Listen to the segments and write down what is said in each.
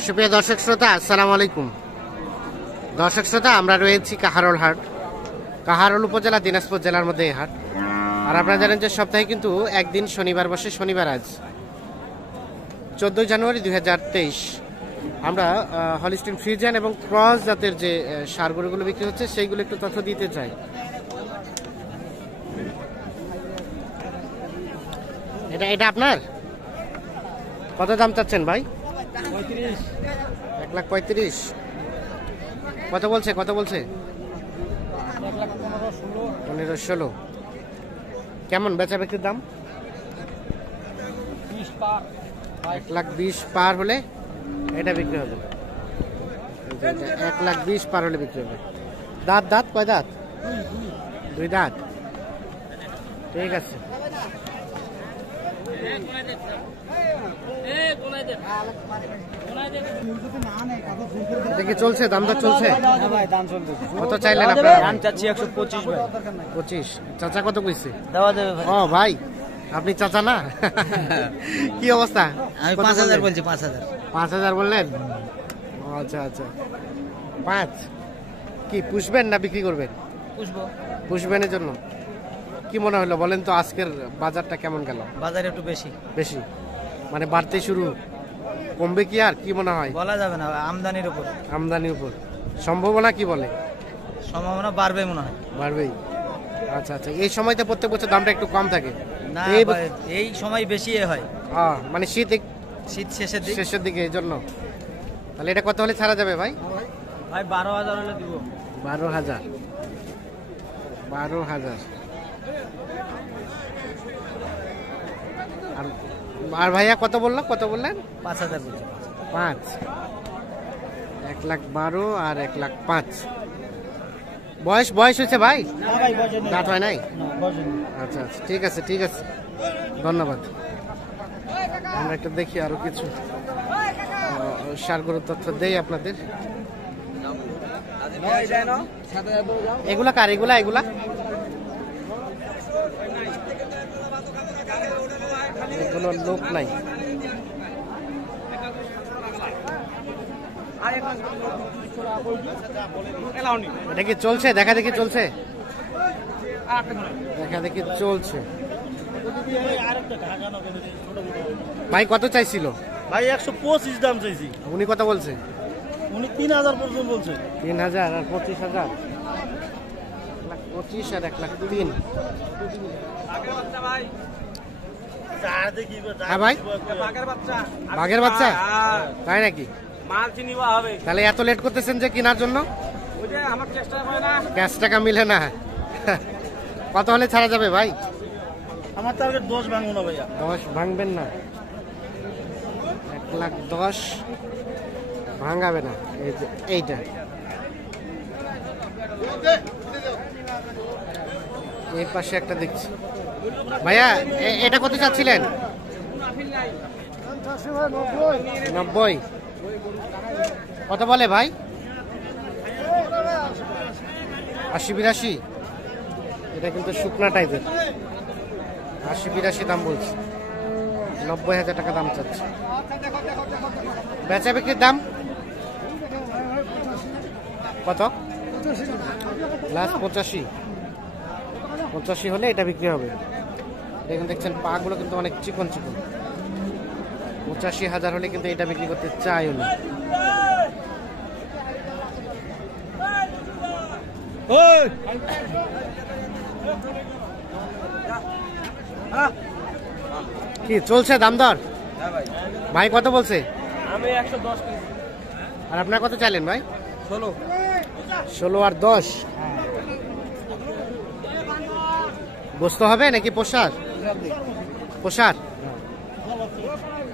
সুপ্রিয় দর্শক শ্রোতা, আসসালামু আলাইকুম। দর্শক শ্রোতা, আমরা রয়েছি কাহারোল হাট। কাহারোল উপজেলা, দিনাজপুর জেলার মধ্যে এই হাট। আর আপনারা জানেন যে সপ্তাহে কিন্তু একদিন শনিবার বসে। শনিবার আজ 14 জানুয়ারি 2023। আমরা হলিস্টিন ফ্রিজিয়ান এবং ক্রস জাতের যে ষাঁড় গরুগুলো বিক্রি হচ্ছে সেইগুলো একটু তথ্য দিতে চাই। এটা আপনার কত দাম চাচ্ছেন ভাই? 1,35,000। কত বলছে 15-16। কেমন বেচা বিক্রির দাম? 1,20,000 পার হলে এটা বিক্রি হবে। 1,20,000 পার হলে বিক্রি হবে। দাঁত কয় দাঁত? 2 দাঁত। ঠিক আছে। দেখি চলছে, দাম দর চলছে। কত চাইলেন আপনারা? দাম চাচ্ছি 125 ভাই। 25। চাচা কত কইছে? দেওয়া যাবে ভাই। ও ভাই, আপনি চাচা না? কি অবস্থা? আমি 5000 বলছি। 5000 5,000 বললেন? আচ্ছা আচ্ছা। 5 কি পুষবেন না বিক্রি করবেন? পুষবো। পুষবেনের জন্য কি মনে হলো বলেন তো, আজকের বাজারটা কেমন গেল? বাজারে একটু বেশি মানে বাড়তে শুরু, কমবে কি আর কি মনে হয়? বলা যাবে না, আমদানির উপর। আমদানির উপর সম্ভাবনা কি বলে? সম্ভাবনা বাড়বে মনে হয়। বাড়বেই। আচ্ছা আচ্ছা। এই সময়তে প্রত্যেক বছর দামটা একটু কম থাকে না, এই সময় বেশি হয়। মানে শীত শেষের দিকে, এই জন্য। তাহলে এটা কত হলে ছাড়া যাবে ভাই? ভাই 12,000 হলে দিব। 12,000। আর ভাইয়া কত বললেন? 5000 বলছি। 5। 1,12,000 আর 1,05,000। বয়স হয়েছে ভাই? দাঁত হয় নাই? আচ্ছা আচ্ছা, ঠিক আছে ধন্যবাদ। আমরা একটু দেখি আরো কিছু ষাঁড় গরুর তথ্য দেই আপনাদের। এগুলা কার? এগুলা এগুলো লোক নাই। এটা কি চলছে? দেখা দেখি চলছে। ভাই কত চাইছিল? ভাই 125 দাম চাইছি। উনি কত বলছে? উনি 3000 পর্যন্ত বলছে। 3,000 আর 25,000। 1,25,000 আর 1,03,000। হ্যাঁ ভাই, বাঘের বাচ্চা তাই নাকি? তাহলে এত লেট করতেছেন যে কেনার জন্য? ক্যাশ টাকা মিলে না। কত হলে ছাড়া যাবে ভাই? আমার টার্গেট 10 ভাঙবো না ভাইয়া। 10 ভাঙবেন না? 1,10,000 ভাঙাবে না। এইটা এই পাশে একটা দেখছি। ভাইয়া এটা কত চাচ্ছিলেন? 90। কত বলে ভাই? 80-82। এটা কিন্তু শুকনা টাইপের। 80-82 দাম বলছে। 90,000 টাকা দাম চাচ্ছে। বেচা বিক্রির দাম কত? লাস্ট 85 হলে এটা বিক্রি হবে। দেখুন, দেখছেন পা গুলো কিন্তু অনেক চিকন। 85,000 হলে কিন্তু এটা বিক্রি করতে চাই উনি। কি চলছে দাম দর? ভাই কত বলছে? আমি 110 কেজি। আর আপনার কত চাইলেন ভাই? 16 আর 10। গোস্ত হবে নাকি পোষার?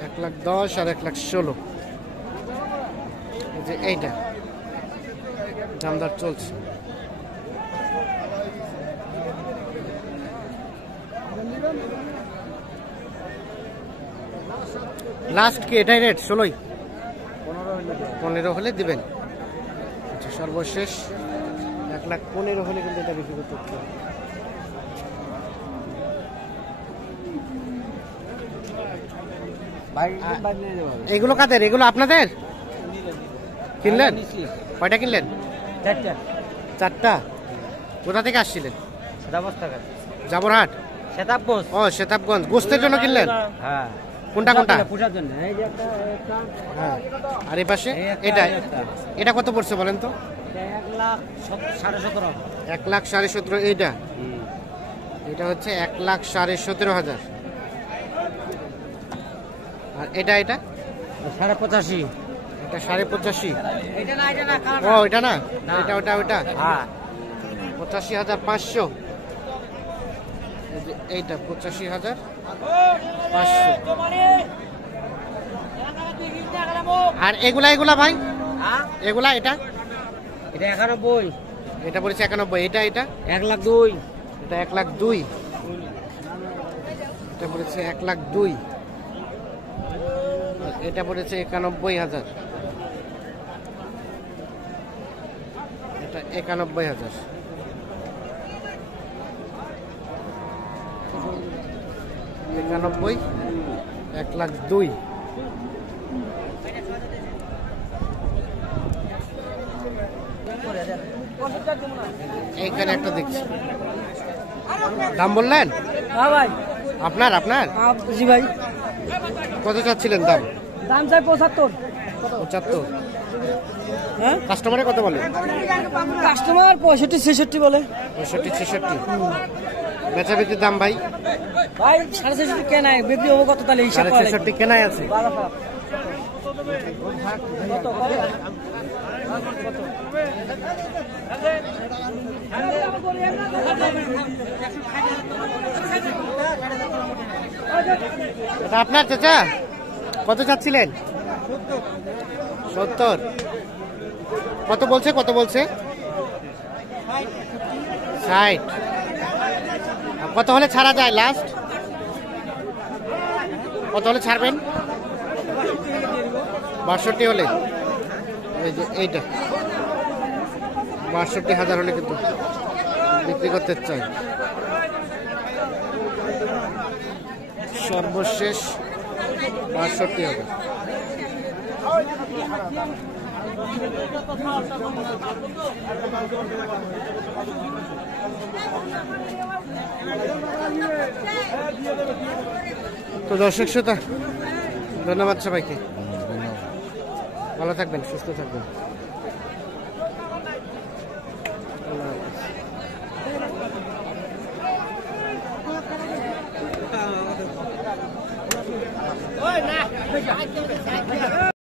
1,10,000 আর 1,16,000। যে এইটা দামদার চলছে। লাস্ট কি এটাই রেট? 16? 15 হলে দিবেন। আচ্ছা, সর্বশেষ 1,15,000 হলে কিন্তু এটা বিক্রি করতে হবে। এগুলো কাদের? এগুলো আপনাদের? কিনলেন? কয়টা কিনলেন? চারটা। চারটা। কোথা থেকে আসছিলেন? সেতাবস টাকা। জাবরহাট? সেতাবস। ও সেতাবগঞ্জ। গোস্তের জন্য কিনলেন? হ্যাঁ। কোনটা কোনটা? পূজার জন্য। এই যে একটা হ্যাঁ। আর এই পাশে এই একটা, এটা এই একটা। এটা কত পড়ছে বলেন তো? 1,17,500 1,17,500 এইটা। এটা হচ্ছে 1,17,500। আর এটা এটা 85,500। এটা 85,500। এটা না, এটা না, ও এটা না, না। এটা ওটা ওটা হ্যাঁ। 85,500। এইটা 85,500। আর এগুলা এগুলা ভাই, হ্যাঁ? এগুলা এটা এটা 91। এটা পড়েছে 91। এটা এটা 1,02,000। এটা 1,02,000। এটা পড়েছে 1,02,000। আর এটা পড়েছে 91,000। এটা 91,000। 91, 1,02,000। এইখানে একটা দেখছি, দাম বললেন? হ্যাঁ ভাই। আপনার আপনার জি ভাই। কত চাচ্ছিলেন দাম? দাম চাই 75। 75। হ্যাঁ? কাস্টমারে কত বলে? কাস্টমার 65-66 বলে। 65-66। বেচা বিক্রির দাম ভাই? ভাই 66.5 কেনায় বিক্রি হবো কত তাহলে হিসাব করে? 66 কেনাই আছে। কত? এটা আপনার চাচা? কত চাচ্ছিলেন? 70। কত বলছে কত বলছে? 60। কত হলে ছাড়া যায় লাস্ট? কত হলে ছাড়বেন? 62 হলে? এই যে এইটা 62,000 হলে কিন্তু বিক্রি করতে চাই। সর্বশেষ 62,000। তো দর্শক শ্রোতা, ধন্যবাদ সবাইকে। ভালো থাকবেন, সুস্থ থাকবেন। আল্লাহ হাফেজ।